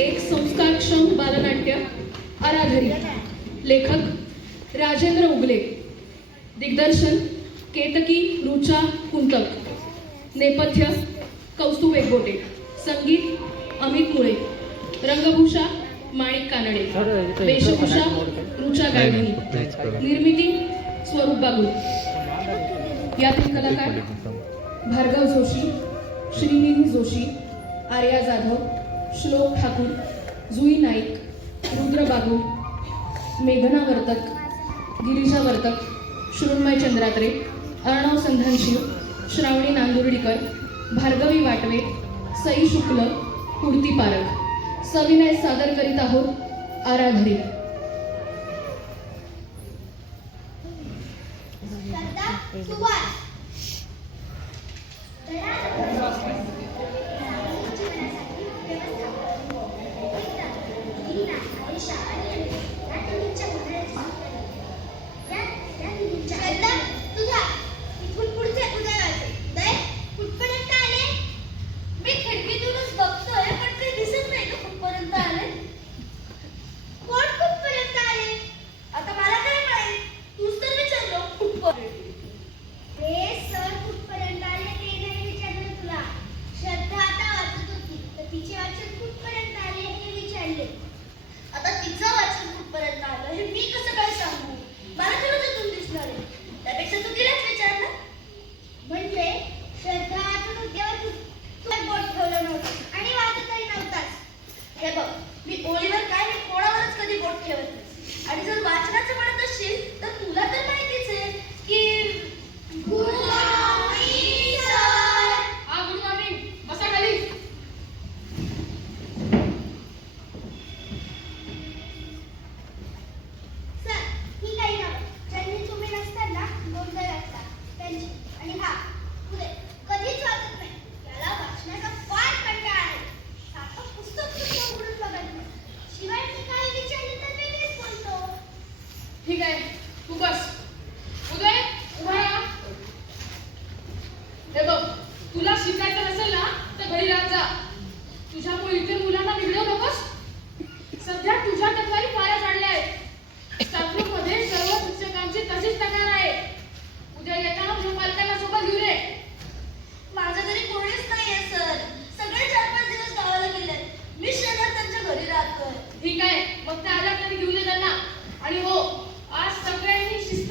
एक संस्कारक्षम बालनाट्य आराधरी. लेखक राजेंद्र उगले. दिग्दर्शन केतकी रुचा कुंतक. नेपथ्य कौस्तुभ एकबोटे. संगीत अमित मुळे. रंगभूषा माणिक कानडे. वेशभूषा रुचा गायधनी. निर्मिती स्वरूप बागुल. यातील कलाकार भार्गव जोशी, श्रीनिधी जोशी, आर्या जाधव, श्लोक ठाकूर, जुई नाईक, रुद्र बागुल, मेघना वर्तक, गिरिजा वर्तक, श्रुन्मय चंद्रात्रे, अर्णव संधानशीव, श्रावणी नांदुर्डीकर, भार्गवी वाटवे, सई शुक्ल, कुर्ती पारख. सविनय सादर करीत आहोत आराधरी. आणि जर वाचनाचं म्हणत असशील तर तुला तर माहितीच आहे की गुड मॉर्निंग सर. हा, गुड मॉर्निंग. बसा खाली. सर ही काही नाव ज्यांनी तुम्ही नसताना गोंधळ असता त्यांची. आणि हा पुढे कधीच वाचत नाही. त्याला वाचण्याचा फार कंटाळा आहे. सारखं पुस्तक उघडून बघत नाही. शिवाय मी काही विचारले तर वेगळेच बोलतो. ठीक आहे, तू बस. उदय, उभा राहा. हे बघ, तुला शिकायचं नसेल ना तर घरी राहत जा. तुझ्यामुळे इतर मुलांना बिघडवू नकोस. सध्या तुझ्या तक्रारी फार वाढल्या आहेत. स्टाफरूममध्ये सर्व शिक्षकांची तशीच तक्रार आहे. उद्या येताना तुझ्या पालकांना सोबत घेऊन ये. माझं तरी कोणीच नाहीये सर. सगळे 4-5 दिवस गावाला गेलेत. मी शहरात त्यांच्या घरी राहतोय. ठीक आहे, मग त्या आल्या घेऊन ये त्यांना. आणि हो, आज सगळ्यांनी शिस्त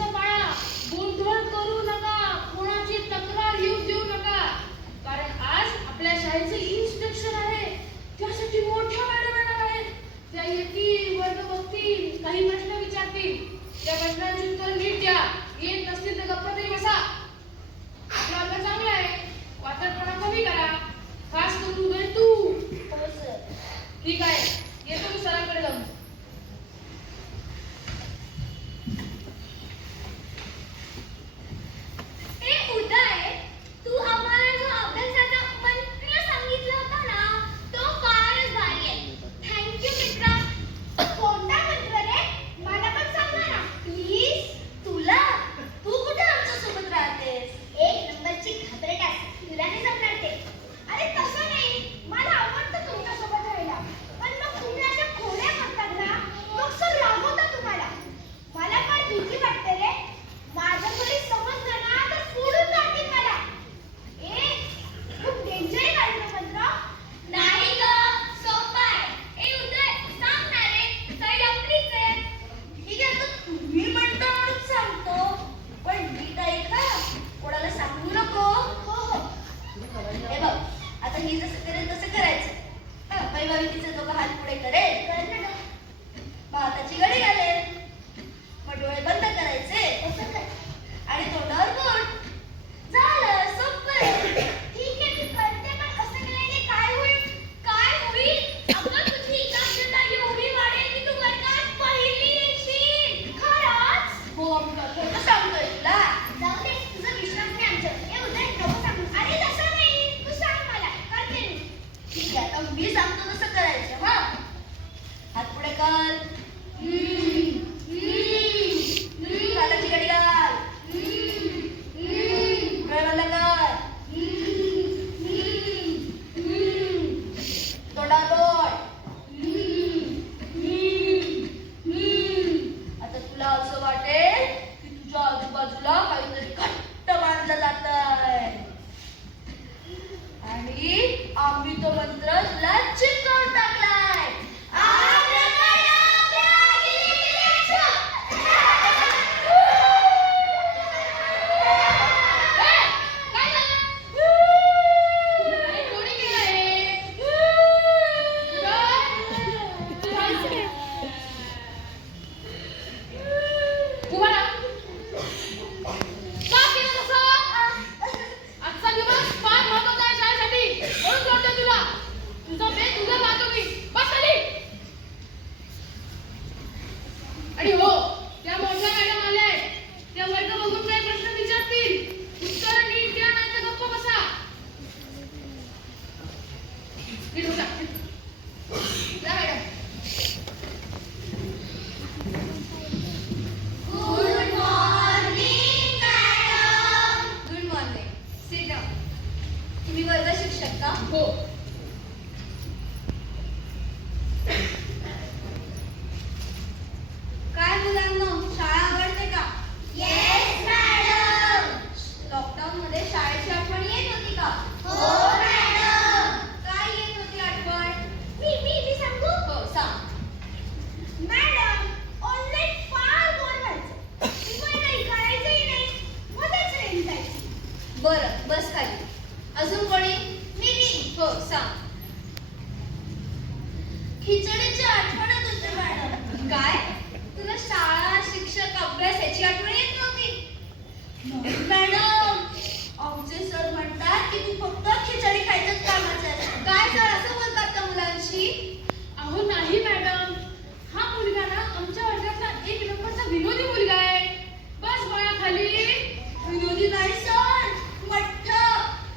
उभा राहा. का केलं तसं? आजचा दिवस फार महत्वाचा आहे शाळेसाठी, म्हणून सोडते तुला. तुझं बेत उद्या पाहतो मी. बस खाली. आणि हो, त्या मोठ्या मॅडम आल्या आहेत. त्या वर्ग बघून काही प्रश्न विचारतील. उत्तर नीट द्या, नाही तर गप्प बसा. नीट बसा. जा madam. Good morning madam. Good morning. Sit down. तुम्ही वर्ग शिक्षक का? हो. काय मुलांना शाळा आवडते का? Yes madam. लॉकडाऊन मध्ये शाळेची आठवण येत होती का? हो मॅडम. काय येत होती आठवण? मी सांगू? हो, सांग. मॅडम ऑनलाईन फार बोर व्हायचं. पण काही करायचंही नाही. मध्येच रेंज जायची. बरं, बस खाली. अजून कोणी? मी. हो, सांग. खिचडीची आठवणच होते मॅडम. काय? तुला शाळा, शिक्षक, अभ्यास याची आठवण येत नव्हती? मॅडम आमचे सर म्हणतात की तू फक्त खिचडी खायचंच कामाचं आहे. काय सर असं बोलतात का मुलांशी? अहो नाही मॅडम, हा मुलगा ना आमच्या वर्गातला एक नंबरचा विनोदी मुलगा आहे. बस बळा खाली. विनोदी नाही सर, मठ्ठ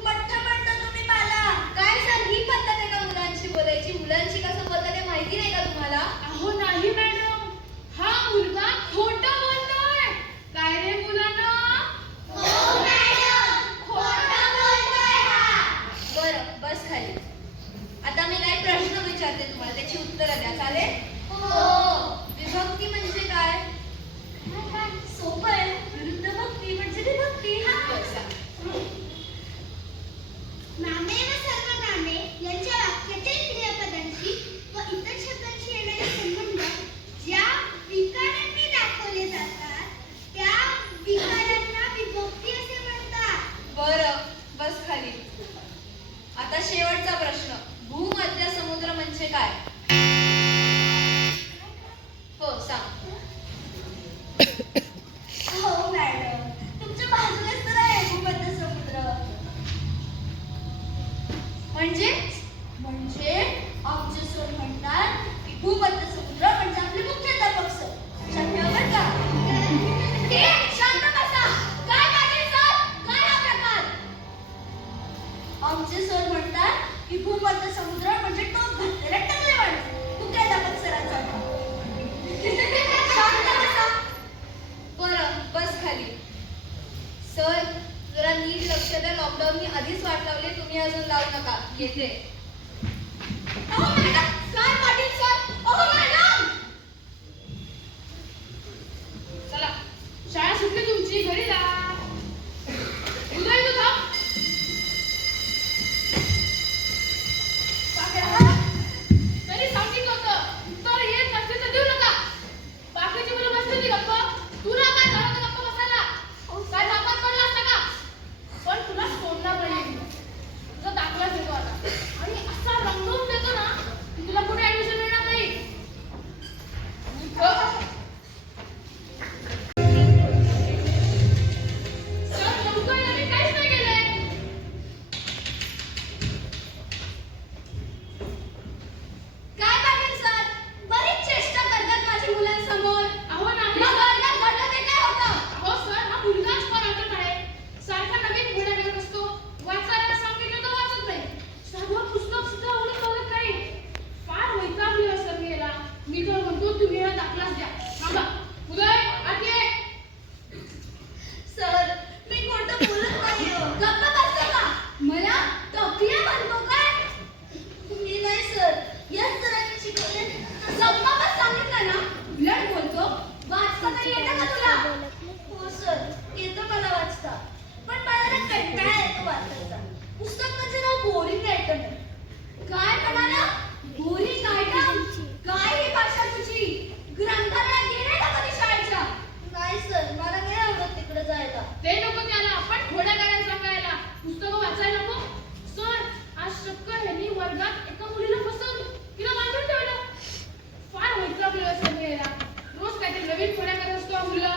म्हणता तुम्ही मला. काय सर, ही पद्धत आहे का मुलांशी बोलायची? मुलांशी कसं बोलतात हे माहिती नाही का तुम्हाला? अहो नाही मॅडम, हा मुलगा खोटं बोलतोय. काय रे मुलांना? हो मॅडम, खोटं बोलतोय हा. बरं, बस खाली. आता मी काही प्रश्न विचारते तुम्हाला, त्याची उत्तरं द्या. चालेल? हो. विभक्ती म्हणजे काय? काय सोपं आहे. विरुद्ध भक्ती म्हणजे विभक्ती. बरं, सांग. नामे व सर्वनामे यांच्या वाक्यातील क्रियापदांशी व इतर शब्दांशी येणारे संबंध ज्या विकारांनी दाखवले जातात त्या विकारांना विभक्ती असे म्हणतात. बरं, बस खाली. आता शेवटचा प्रश्न. भूमध्य समुद्र म्हणजे काय? हो, सांग. हो मॅडम, तुमच्या बाजूलाच तर आहे भूमध्य समुद्र. म्हणजे आमचे सर म्हणतात की भूमध्य समुद्र म्हणजे आपले मुख्याध्यापक सर. लक्षात ठेवा बरं का? शांत बसा. काय पाटील सर? काय हा प्रकार? आमचे सर म्हणतात की भूमध्य समुद्र म्हणजे टोक घातलेला टकले माणूस मुख्याध्यापक सरांचा. शांत बसा. बरं, बस खाली. सर, जरा नीट लक्ष द्या. लॉकडाऊननी आधीच वाट लावली, तुम्ही अजून लावू नका. येते. अहो मॅडम, काय पाटील सर? अहो मॅडम. चला, शाळा सुटली तुमची, घरी जा. उदय तू थांब. तरी सांगितलं होतं, उत्तर येत नसतील तर देऊ नका. बाकीची मुलं बसली होती गप्प. तुला काय झालं होतं गप्प बसायला? काय नापास पडला असता का? पण तुला सोडणार नाही. तुझा दाखला देतो आता. आणि असा रंगवून देतो ना की तुला कुठे ऍडमिशन मिळणार नाही. हो. सर, लवकर या, मी काहीच नाही केलंय. काय पाटील सर? बरीच चेष्टा करतात माझी मुलांसमोर. अहो नाही मग सर. वर्गात घडलं ते काय होतं? अहो सर, हा मुलगाच फार अटक आहे. सारखा नवीन घोडा करत असतो. वाचायला सांगितलं तर वाचत नाही. साधं पुस्तक सुद्धा उघडून बघत नाही. फार वैतागली सर मी याला. मी तर म्हणतो तुम्ही याला दाखलाच द्या. थांबा. उदय, आत ये. सर, मी खोटं बोलत नाही हो. गप्प बसता का? मला टोकल्या म्हणतो काय? मी नाही सर. याच सरांनी शिकवले. गप्प बस सांगितलं ना. उलट बोलतो. वाचता तरी येतं का तुला? हो सर, येतं मला वाचता. पण मला ना कंटाळा येतो वाचायचा. पुस्तक म्हणजे ना बोरिंग आयटम आहे. काय म्हणाला? Boring item? काय ही भाषा तुझी? ग्रंथालयात गेले ना कधी शाळेच्या? नाही सर, मला नाही आवडत तिकडे जायला. ते नको त्याला, आपण घोड्या करायला सांगायला. पुस्तकं वाचायला नको. सर, आज चक्क ह्यांनी वर्गात एका मुलीला फसवलं. तिला बांधून ठेवलं. फार वैतागली सर मी याला. रोज काहीतरी नवीन घोड्या करत असतो हा मुलगा.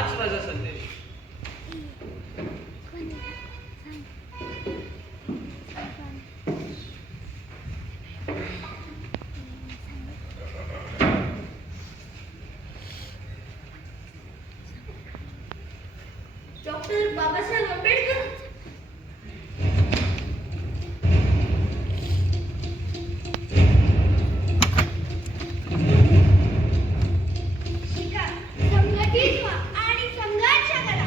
हाच माझा संदेश. डॉक्टर बाबासाहेब आंबेडकर. शिका, संघटित व्हा आणि संघर्ष करा.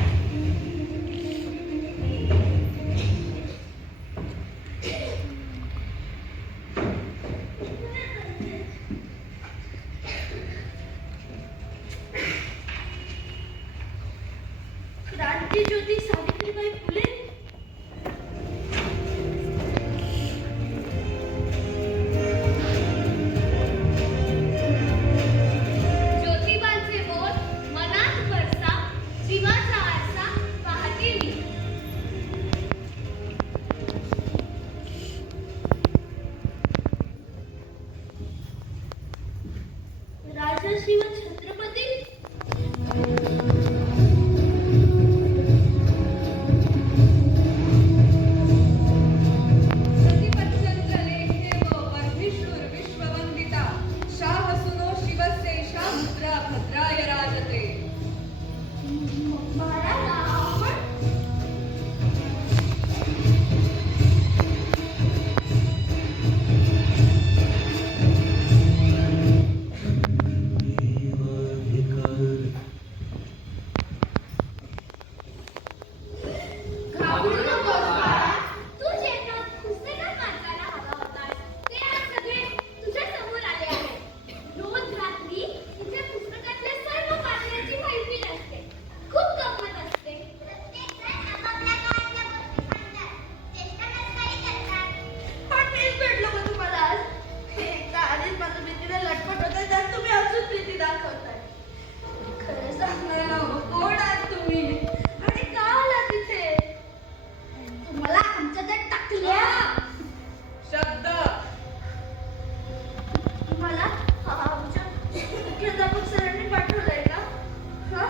क्रांतीज्योती सावित्रीबाई फुले. ज्योतिबांचे बोल मनात बरसा, जीवाचा आरसा पाहते मी. राजर्षी व छत्रपती. प्रतिपक्षांच्या लेखेव वर्धिष्णुर विश्ववंदिता, शाह सुनो शिवस्यैषा मुद्रा भद्राय राजते. महाराज आपण घाबरू नकोस बाळा. तू ज्यांना पुस्तकात वाचायला हवा होतास ते आज सगळे तुझ्या समोर आले आहेत. रोज रात्री इथे पुस्तकातल्या सर्व पात्र्यांची मैफिल असते. खूप गंमत असते. प्रत्येकजण आपापल्या काळातल्या गोष्टी सांगतात. चेष्टा मस्करी करतात. पण तेच भेटलं का तुम्हाला आज? एकदा आधीच माझं भीतीला लटपट होतं, त्यात तुम्ही अजून भीती दाखवताय. खरं सांगणार ना, कोण आहात तुम्ही आणि का आलात इथे? तुम्हाला आमच्यात टाकल्या. शब्द तुम्हाला आमच्या मुख्याध्यापक सरांनी पाठवलंय का? हा?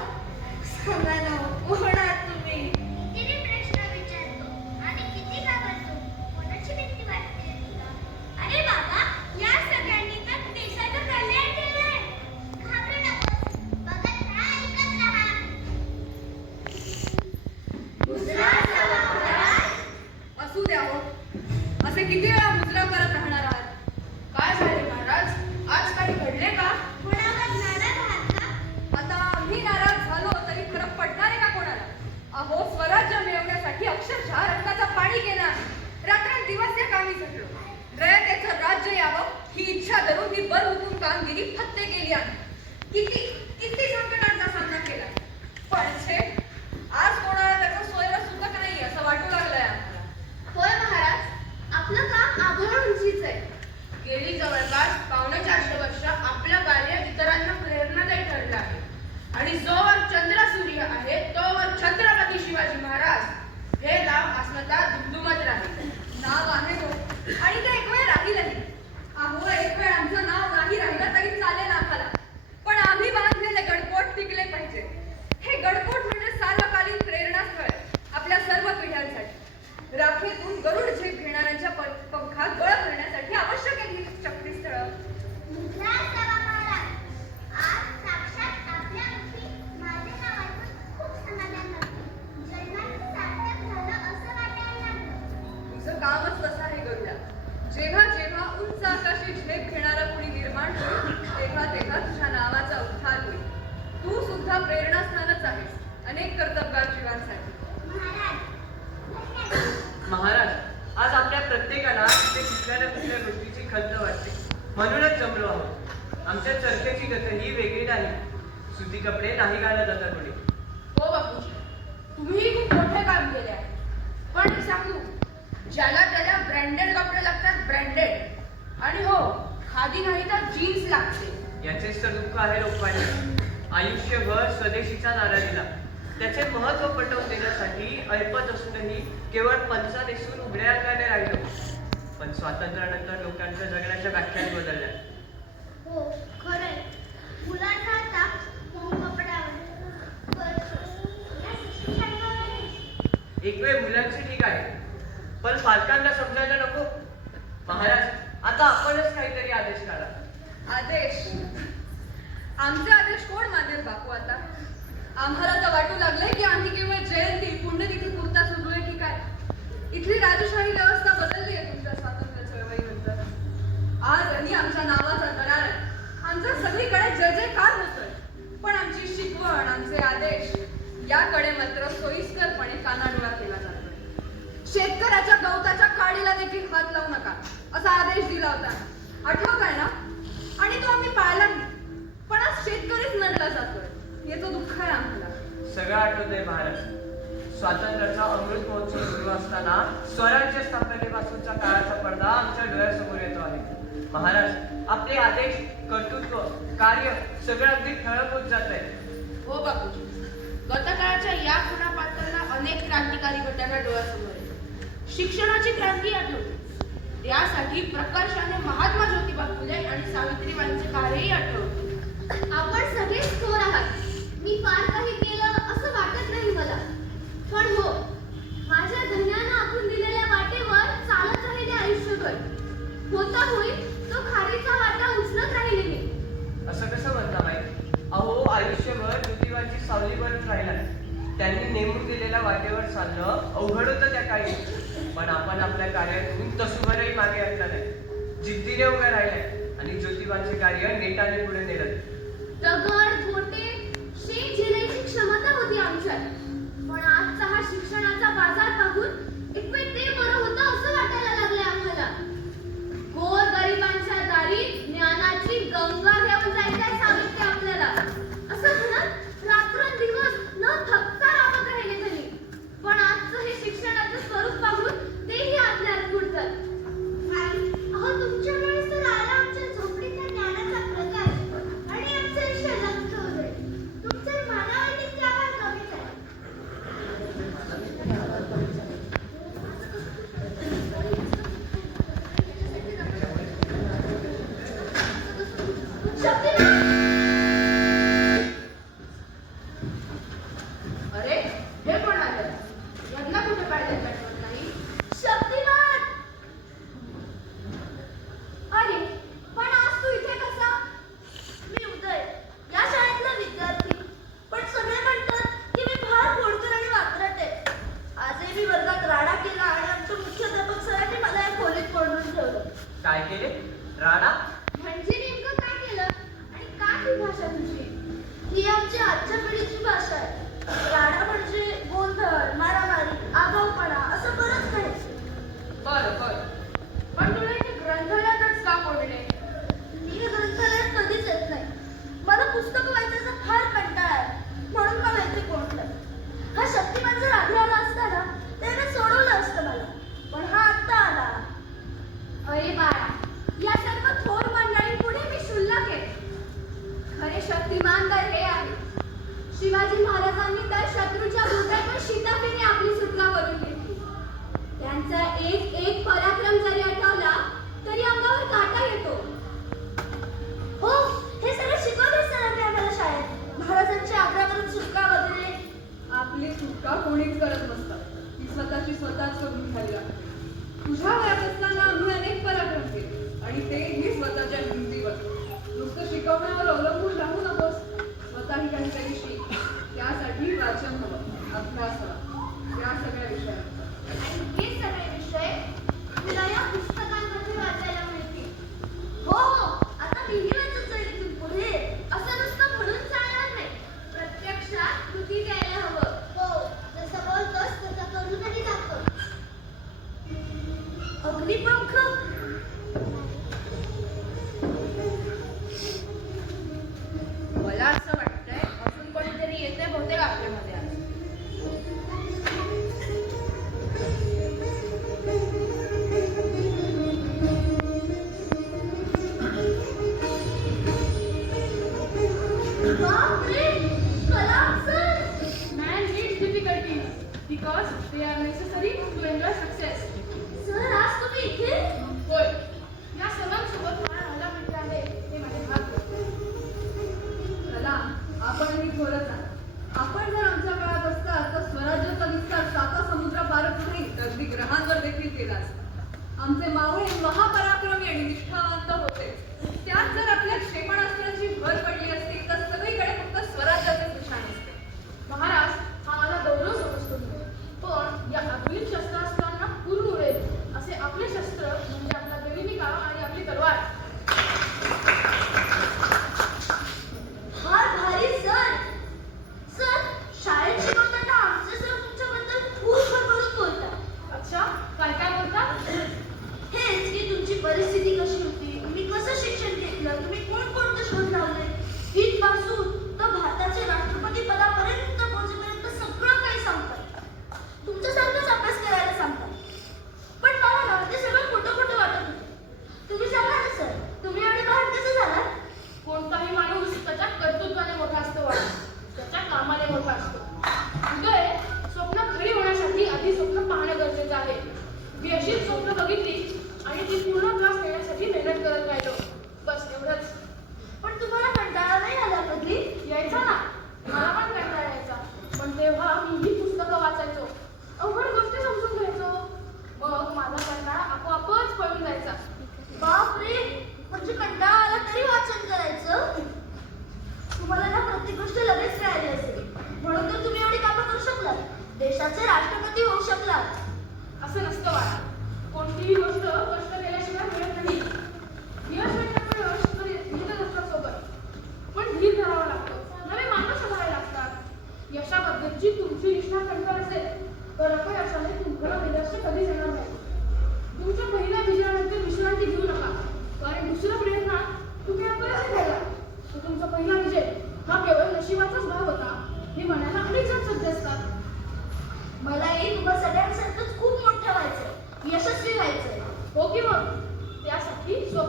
सांगा ना, कोण आहात तुम्ही? किती प्रश्न विचारतो आणि किती घाबरतो. कोणाची भीती वाटते तुला? अरे बाबा, या सगळ्यांनी तर देशाचं कल्याण केलंय. घाबरू नकोस. बघत राहा, ऐकत राहा. मुद्रा महाराज. असू द्या हो. असे किती वेळा मुद्रा करत राहणार आहात? काय झाले महाराज? आज काही घडले का? कोणावर नाराज आहात का? आता आम्ही नाराज झालो तरी फरक पडणार आहे का कोणाला? अहो, स्वराज्य मिळवण्यासाठी अक्षरशः रक्ताचं पाणी केलं. रात्रंदिवस या कामी झटलो. रयतेचं राज्य यावं ही इच्छा धरून मी बर हुकूम कामगिरी फत्ते केली आहे. किती किती संकटांचा सामना केला. पण छे, आज कोणाला त्याचा सोयरा सुतक नाही असं वाटू लागलंय आम्हाला. होय महाराज, आपलं काम आभाळ उंचीच आहे. गेली जवळपास 450 वर्ष आपलं कार्य इतरांना प्रेरणादायी ठरलं आहे. आणि जोवर चंद्र सूर्य आहे तोवर छत्रपती शिवाजी महाराज हे नाव अस्मता दुमदुमत राहील. नाव आहे हो, आणि ते एक वेळ राहीलही. अहो, एक वेळ आमचं नाव नाही राहिलं तरी चालेल आम्हाला. पण आम्ही बांधलेले गडकोट टिकले पाहिजे. हे गडकोट म्हणजे सार्वकालीन प्रेरणास्थळ आपल्या सर्व पिढ्यांसाठी. राखेतून गरुड झेप घेणाऱ्यांच्या पंखात बळ भरण्यासाठी आवश्यक आहे ही शक्तीस्थळं. मुद्रा असावा महाराज. आज साक्षात आपल्या मुखी माझे नाव ऐकून खूप समाधान वाटते. जन्माचं सार्थक झालं असं वाटायला लागलं. तुझं कामच तसं आहे गरुडा. जेव्हा जेव्हा उंच आकाशी झेप घेणारा कुणी निर्माण होईल तेव्हा तेव्हा तुझ्या नावाचा उद्धार होईल. तू सुद्धा प्रेरणास्थानच आहेस अनेक कर्तबगार जीवांसाठी. महाराज, धन्यवाद. महाराज, आज आपल्या प्रत्येकाला इथे कुठल्या ना कुठल्या गोष्टीची खंत वाटते. म्हणूनच जमलो आहोत. आमच्या चर्चेची गत ही वेगळी नाही. सुती कपडे नाही घालत आता कोणी. हो बापूजी, तुम्हीही खूप मोठे काम केले आहे. पण एक सांगू, ज्याला त्याला ब्रँडेड कपडे लागतात, ब्रँडेड. आणि हो, खादी नाही तर जीन्स लागते. याचेच तर दुःख आहे लोकवाणी. आयुष्यभर स्वदेशीचा नारा दिला. त्याचे महत्व पटवून देण्यासाठी ऐपत असूनही केवळ पंचा नेसून उघड्या अंगाने राहिलो. पण स्वातंत्र्यानंतर लोकांच्या जगण्याच्या व्याख्या बदलल्या. हो, खरंय. मुलांचा आता मऊ कपड्यावर वेळ मुलांची ठीक आहे, पण पालकांना समजायला नको. महाराज, आता आपणच काहीतरी आदेश काढा. आदेश? आमचे आदेश कोण मानेल बापू आता? आम्हाला तर वाटू लागले की आम्ही केवळ जयंती पुण्यतिथी पुरता सुरू की काय. इथली राजशाही व्यवस्था बदलली आहे तुमच्या स्वातंत्र्य चळवळीनंतर. आज आणि आमच्या नावाचा करार आहे. आमचा सगळीकडे जय जयकार होतोय, पण आमची शिकवण, आमचे आदेश याकडे मात्र सोयीस्करपणे कानाडोळा केला जातोय. शेतकऱ्याच्या गवताच्या काडीला देखील हात लावू नका असा आदेश दिला होता, आठवत आहे ना? आणि तो आम्ही पाळला नाही, पण आज शेतकरीच नडला जातोय. याचं दुःख आहे आम्हाला. सगळं आठवतंय महाराज. स्वातंत्र्याचा अमृत महोत्सव सुरू असताना स्वराज्य स्थापनेपासूनचा काळाचा पडदा आमच्या डोळ्यासमोर येतो आहे. महाराज, आपले आदेश, कर्तृत्व, कार्य सगळं अगदी ठळक होत जात आहे. हो बापूजी, गतकाळाच्या या खुणा पाहताना अनेक क्रांतिकारी घटना डोळ्यासमोर येतात. शिक्षणाची क्रांती आठवते. त्यासाठी प्रकर्षाने महात्मा ज्योतिबा फुले आणि सावित्रीबाईंचे कार्यही आठवते. आपण सगळेच थोर आहात. मी फार काही केलं असं वाटत नाही मला. पण हो, माझ्या धन्यानं आपण दिलेल्या वाटेवर चालत राहिले आयुष्यभर. होता होईल तो खारीचा वाटा उचलत राहिले मी. असं कसं म्हणता बाई? अहो, आयुष्यभर ज्योतिबाची सावलीवरच राहिला. त्यांनी नेमून दिलेल्या वाटेवर चालणं अवघड होतं त्या काळी, पण आपण आपल्या कार्यातून तसूभरही मागे हटला नाही. जिद्दीने उभे राहिले आणि ज्योतिबांचे कार्य नेटाने पुढे नेलं. दगड, घोटे, शेत झेलायची क्षमता होती आमच्यात. पण आजचा हा शिक्षणाचा बाजार पाहून एक वेळ ते बरं होतं असं वाटायला लागलंय आम्हाला. गोर गरिबांच्या दारी ज्ञानाची गंगा घेऊन जायचंय सावित्र्य आपल्याला असं म्हणत रात्रंदिवस न थकता राबत राहिले त्यांनी. पण आजचं हे शिक्षणाचं स्वरूप पाहून तेही आपल्याला पुरतात. अहो, तुमच्या वेळेस तर आला आमच्या झोपडीतल्या ज्ञानाचा प्रकाश आणि आमचे विषय लक्ष होते. तुमचे मानावरती आवाज कमीच आहे. अरे, हे कोण आलं? यांना कुठे काढलं आठवत नाही? शक्तिमान! अरे, पण आज तू इथे कसा? मी उदय, या शाळेतला विद्यार्थी. पण सगळे म्हणतात की मी फार खोडकर आणि वात्रट आहे. आजही मी वर्गात राडा केला आणि आमच्या मुख्याध्यापक सरांनी मला या खोलीत कोंडून ठेवलं. काय केले? राणा? म्हणजे नेमकं काय केलं आणि काय ही भाषा तुझी? ही आमची आजच्या पिढीची भाषा आहे. राडा म्हणजे गोंधळ, मारामारी, आगाऊपणा असं बरंच काही. बरं बरं, पण तुला इथे ग्रंथालयातच का कोंडले? मी ग्रंथालयात कधीच येत नाही. मला पुस्तकं वाचायचा फार कंटाळा आहे, म्हणून मला इथे कोंडलं. हा शक्तिमान जर आधी आला असता ना, त्याने सोडवलं असतं मला. पण हा आत्ता आला. अरे बाळा, या सर्व थोर मंडळींपुढे मी क्षुल्लक आहे. खरे शक्तिमान तर हे आहे. शिवाजी महाराजांनी तर शत्रूच्या भोवत्यातून शिताफीने आपली सुटका करून घेतली. त्यांचा एक एक पराक्रम जरी आठवला तरी अंगावर काटा येतो. हो, हे सगळं शिकवलं सरांनी आम्हाला शाळेत. महाराजांची आग्र्यावरून सुटका वगैरे. आपली सुटका कोणीच करत नसतात, ती स्वतःची स्वतःच करून घ्यावी लागते. तुझ्या वयात असताना आम्ही अनेक पराक्रम केले आणि तेही स्वतःच्या हिमतीवर. नुसतं शिकवण्यावर अवलंबून राहू नकोस. स्वतःही काहीतरी शिक. त्यासाठी वाचन हवं, अभ्यास हवा, या सगळ्या विषयांचा. आणि हे सगळे विषय तुला या पुस्तकांमध्ये वाचायला मिळतील. हो हो, आता मीही वाचत जाईल इथून पुढे. असं नुसतं म्हणून चालणार नाही, प्रत्यक्षात कृती द्यायला हवं. हो, जसं बोलतोस तसं करूनही दाखव. अग्निपंख. मला असं वाटतंय अजून कोणीतरी येते बहुतेक आपल्यामध्ये आज. बापरे, Kalam sir! Man needs difficulties because they are necessary to enjoy success. Sir, आज तुम्ही इथे? होय, या सर्वांसोबत मला राहायला मिळते आहे हे माझे भाग्य. कलाम, आपणही थोरच आहात. आपण जर आमच्या काळात असतात तर स्वराज्याचा विस्तार 7 समुद्र पार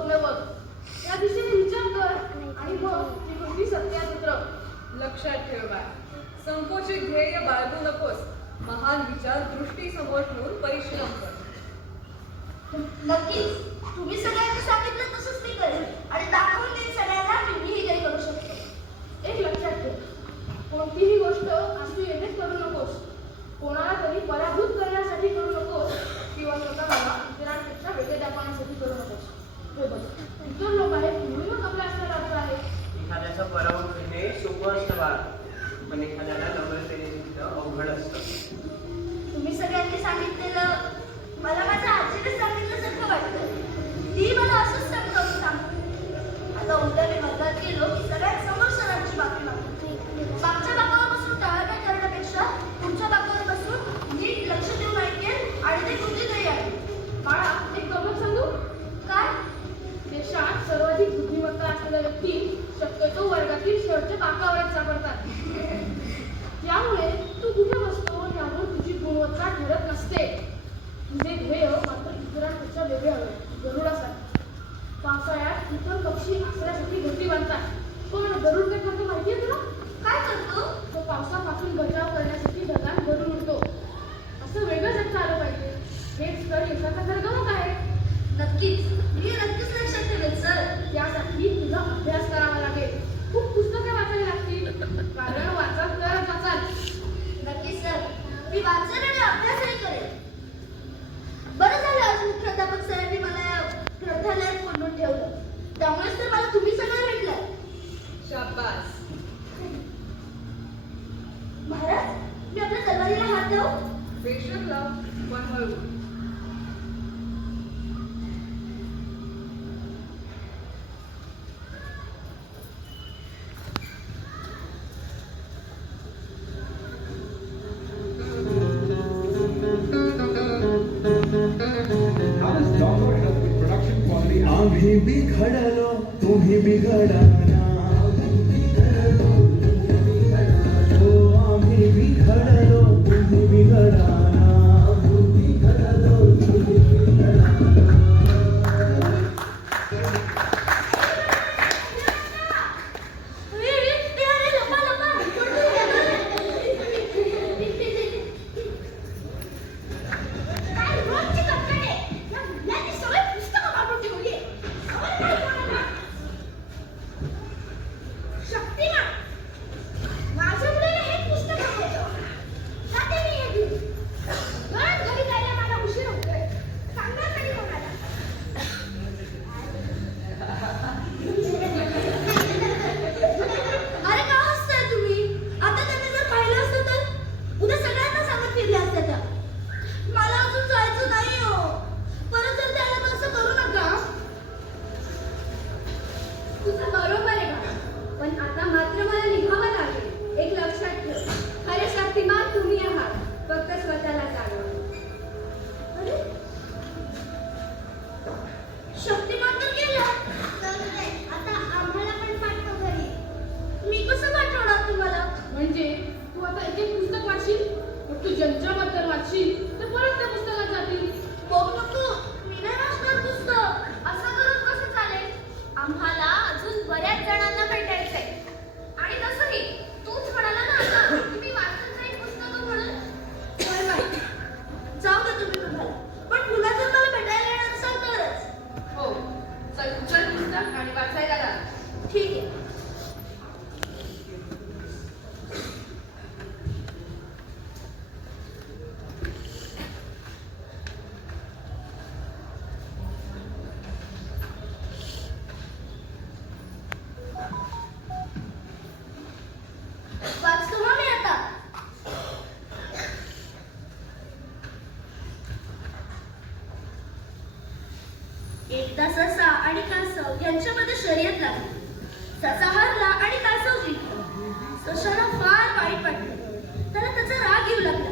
स्वप्न बघ. या दिशेने विचार कर आणि मग ती गोष्टी सत्यात उतरव. लक्षात ठेव बाळ, संकोचित ध्येय बाळगू नकोस. महान विचार दृष्टी समोर ठेवून परिश्रम कर. नक्कीच तुम्ही सगळ्यांनी सांगितलं तसंच मी करेन आणि दाखवून देईन सगळ्यांना की मीही काही करू शकते. एक लक्षात ठेव, कोणतीही गोष्ट आज तू येणेच करू नकोस. कोणाला तरी पराभूत करण्यासाठी करू नकोस किंवा स्वतःला इतरांपेक्षा वेगळे दाखवण्यासाठी करू नकोस. हे बघ, इतर लोक आहेत म्हणूनच आपल्या असण्याला अर्थ आहे. एखाद्याचा पराभव करणे सोपं असतं बाळ, पण एखाद्याला नम्रतेने दिसणं अवघड असतं. तुम्ही सगळ्यांनी सांगितलेलं मला माझ्या आजीने सांगितल्यासारखं वाटतं. ती मला असंच समजावून सांगते. आता उद्या मी वर्गात गेलो की सगळ्यात समोर सरांची माफी मागते. मागच्या बाकावर बसून टाळाटाळ करण्यापेक्षा पुढच्या बाकावर बसून नीट लक्ष देऊन ऐकेल आणि ते कृतीतही आहे. बाळा, एक गमत सांगू? काय? देशात सर्वाधिक बुद्धिमत्ता असलेल्या व्यक्ती शक्यतो वर्गातील शेवटच्या बाकावरच सापडतात. त्यामुळे तू कुठे बसतो यावर तुझी गुणवत्ता ठरत नसते. तुझे ध्येय मात्र इतरांपेक्षा वेगळे हवे. गरुडासाठी पावसाळ्यात इतर पक्षी आसऱ्यासाठी घरटी बांधतात, पण गरुड काय करतो माहितीये तुला? काय करतो? तो पावसापासून बचाव करण्यासाठी ढगात गरुड उडतो. असं वेगळं जगता आलं पाहिजे. हेच तर यशाचा खरं गमक आहे. नक्कीच मी नक्कीच लक्षात ठेवेल सर. त्यासाठी तुला अभ्यास करावा लागेल. खूप पुस्तके वाचावी लागतील, कारण वाचत करत वाचाल. नक्की सर, मी वाचन आणि अभ्यासही करेन. बरं झालं आज मुख्याध्यापक सरांनी मला या ग्रंथालयात कोंडून ठेवलं. त्यामुळेच तर मला तुम्ही सगळं भेटलं. शाबास. महाराज, मी आपल्या तलवारीला हात लावू? बेशक लाव, पण हळू. आम्ही बिघडलो तुम्ही बिघडा हो, आम्ही बिघडलो तुम्ही बिघडा. एकदा ससा आणि कासव यांच्यामध्ये शर्यत लागली. ससा हारला आणि कासव जिंकला. सशाला फार वाईट वाटलं. त्याला त्याचा राग येऊ लागला.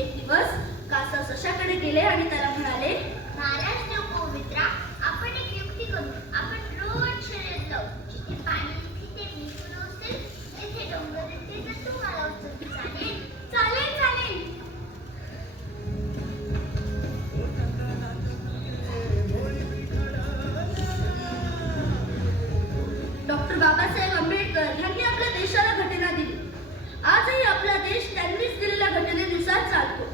एक दिवस कासव सशाकडे गेले आणि त्याला म्हणाले, नाराज नको मित्रा, आपण एक युक्ती करू. आपण रोज शर्यत लावू. जिथे पाणी तिथे मी सुरू असेल, तिथे डोंगर तिथे तर तू मला उचलून. चालेल? चालेल चालेल. डॉक्टर बाबासाहेब आंबेडकर यांनी आपल्या देशाला घटना दिली. आजही आपला देश त्यांनीच दिलेल्या घटनेनुसार चालतो.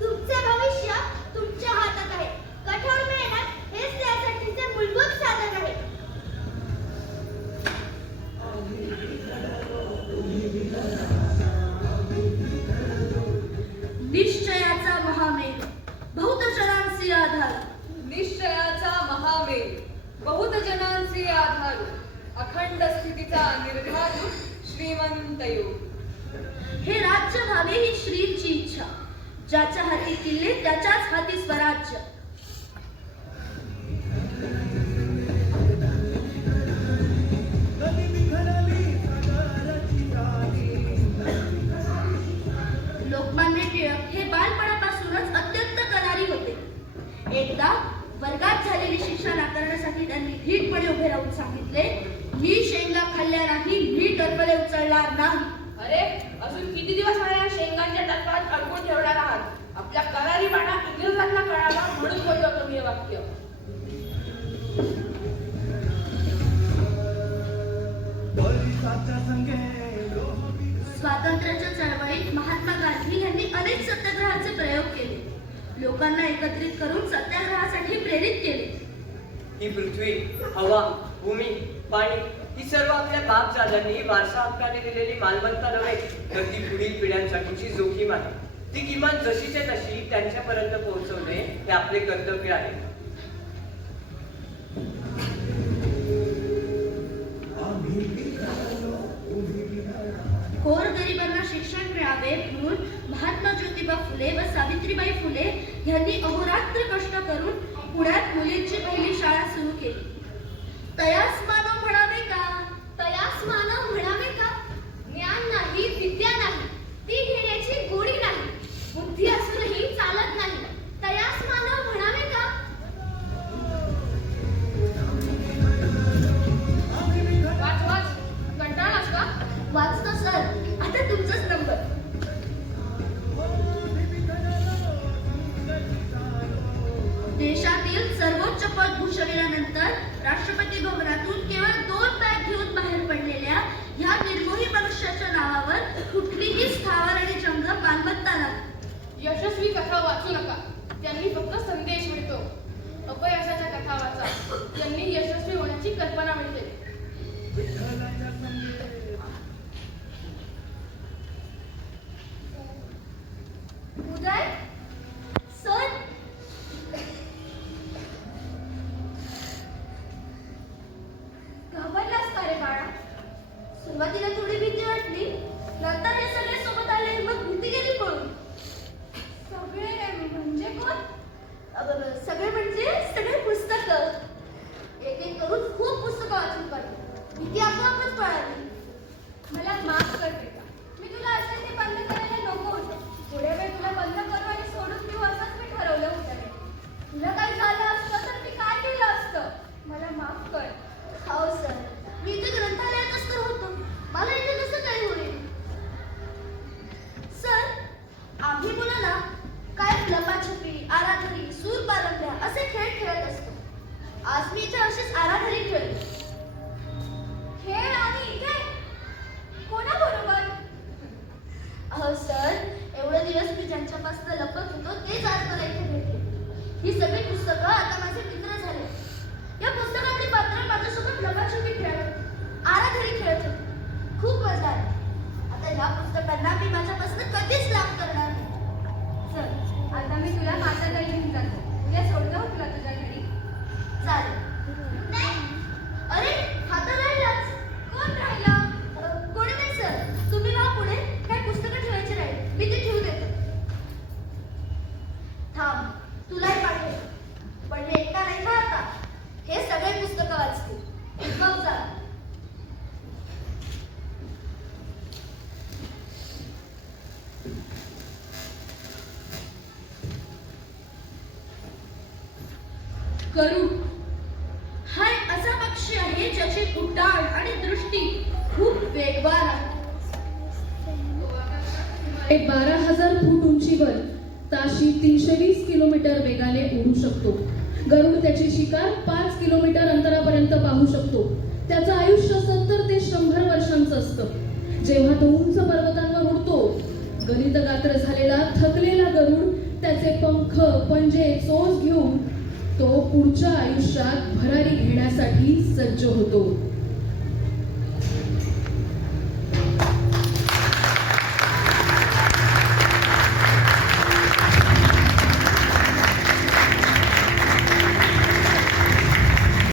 तुमचे भविष्य तुमच्या हातात आहे. कठोर मेहनत हेच त्यासाठीचे मूलभूत साधन आहे. निश्चयाचा महामेघ बहुतजनांसी आधार. निश्चयाचा महामेघ बहुतजनांचे आधार. अखंड स्थितीचा निर्धारू श्रीमंत योग. हे राज्य व्हावे ही श्रींची इच्छा. ज्याच्या हाती किल्ले त्याच्याच हाती स्वराज्य. लोकमान्य टिळक हे बालपणापासूनच अत्यंत करारी होते. एकदा वर्गात झालेली शिक्षा नाकारण्यासाठी त्यांनी धीटपणे उभे राहून सांगितले, मी शेंगा खाल्ल्या नाही, मी टरफले उचलणार नाही. अरे अजून किती दिवस मला या शेंगांच्या टप्प्यात अडकून ठेवणार आहात? आपल्या करारीपणा इंग्रजांना कळावा म्हणून बोललो होतो मी हे वाक्य. स्वातंत्र्याच्या चळवळीत महात्मा गांधी यांनी अनेक सत्याग्रहाचे प्रयोग केले. लोकांना एकत्रित करून सत्याग्रहासाठी प्रेरित केले. ही पृथ्वी, हवा, भूमी, पाणी ही सर्व आपल्या बापदादांनी वारसा हक्काने दिलेली मालमत्ता नव्हे, तर ती पुढील पिढ्यांसाठीची जोखीम आहे. ती किमान जशीच्या तशी त्यांच्यापर्यंत पोहोचवणे हे आपले कर्तव्य आहे. गोरगरिबांना शिक्षण मिळावे म्हणून महात्मा ज्योतिबा फुले व सावित्रीबाई फुले यांनी अहोरात्र कष्ट करून पुण्यात मुलींची पहिली शाळा सुरू केली. तयास मानव म्हणावे का? तयास मानव म्हणावे का? ज्ञान नाही, विद्या नाही, ती घेण्याची गोडी नाही, बुद्धी असूनही चालत नाही. तयास मानव म्हणावे का? वाच वाच, कंटाळलास का? वाचतो सर, आता तुमचाच नंबर. देशातील सर्वोच्च पद भूषविल्यानंतर राष्ट्रपती भवनातून केवळ 2 बॅग घेऊन बाहेर पडलेल्या ह्या निर्मोही मनुष्याच्या नावावर कुठलीही स्थावर आणि जंगम मालमत्ता नाही. यशस्वी कथा वाचू नका, त्यांनी फक्त संदेश मिळतो. अपयशाच्या कथा वाचा, त्यांनी यशस्वी होण्याची कल्पना मिळते. उदय सर, घाबरलास का रे बाळा? सुरुवातीला थोडी भीती वाटली, नंतर हे सगळे सोबत आले मग भीती गेली पळून. सगळे म्हणजे कोण? सगळे म्हणजे सगळे पुस्तकं. एक एक करून खूप पुस्तकं वाचून काढली. भीती आपोआपच पळाली. मला माफ कर बेटा, मी तुला असं ते बंद करायला नको होतं. थोड्या वेळ तुला बंद करू आणि सोडून देऊ असंच मी ठरवलं होतं रे. तुला काही झालं असतं तर मी काय केलं असतं? मला माफ कर. हो सर, मी इथे ग्रंथालयातच तर होतो. मला इथे कसं काय होईल? सर, आम्ही मुलांना काय लपाछपी, आराधरी, सूर पारंब्या असे खेळ खेळत असतो. आज मी इथे अशीच आराधरी खेळते. खेळ आणि इथे कोणाबरोबर? अहो सर, एवढे दिवस मी ज्यांच्यापासून लपत होतो तेच आज मला इथे भेटले. ही सगळी पुस्तकं आता माझे मित्र झाले. या पुस्तकातली पात्र माझ्यासोबत लपाछपी खेळत, आराधरी खेळत होती. खूप मजा आली. आता ह्या पुस्तकांना मी माझ्यापासून कधीच लाभ करणार नाही. चल, आता मी तुला माझ्या घरी घेऊन जातो. उद्या सोडलं हो तुला तुझ्या घरी. चालेल. अरे, हा तर राहिलाच. कोण राहिला? कोणी नाही सर, तुम्ही वा पुढे. काय पुस्तकं ठेवायची राहील, मी ते ठेवू देतो. थांब, तुलाही पाठवेल. पण मी एकटा नाही का आता? हे सगळे पुस्तकं वाचतील. मग जा. गरुड हा एक असा पक्षी आहे ज्याची उड्डाण आणि दृष्टी खूप वेगवान आहे. 12,000 फूट उंचीवर ताशी 320 किलोमीटर वेगाने उडू शकतो. गरुड त्याची शिकार 5 किलोमीटर अंतरापर्यंत पाहू शकतो. त्याचं आयुष्य 70 ते 100 वर्षांचं असतं. जेव्हा तो उंच पर्वतांवर उडतो, गणितगात्र झालेला थकलेला गरुड त्याचे पंख पंजे चोच घेऊन तो पुढच्या आयुष्यात भरारी घेण्यासाठी सज्ज होतो.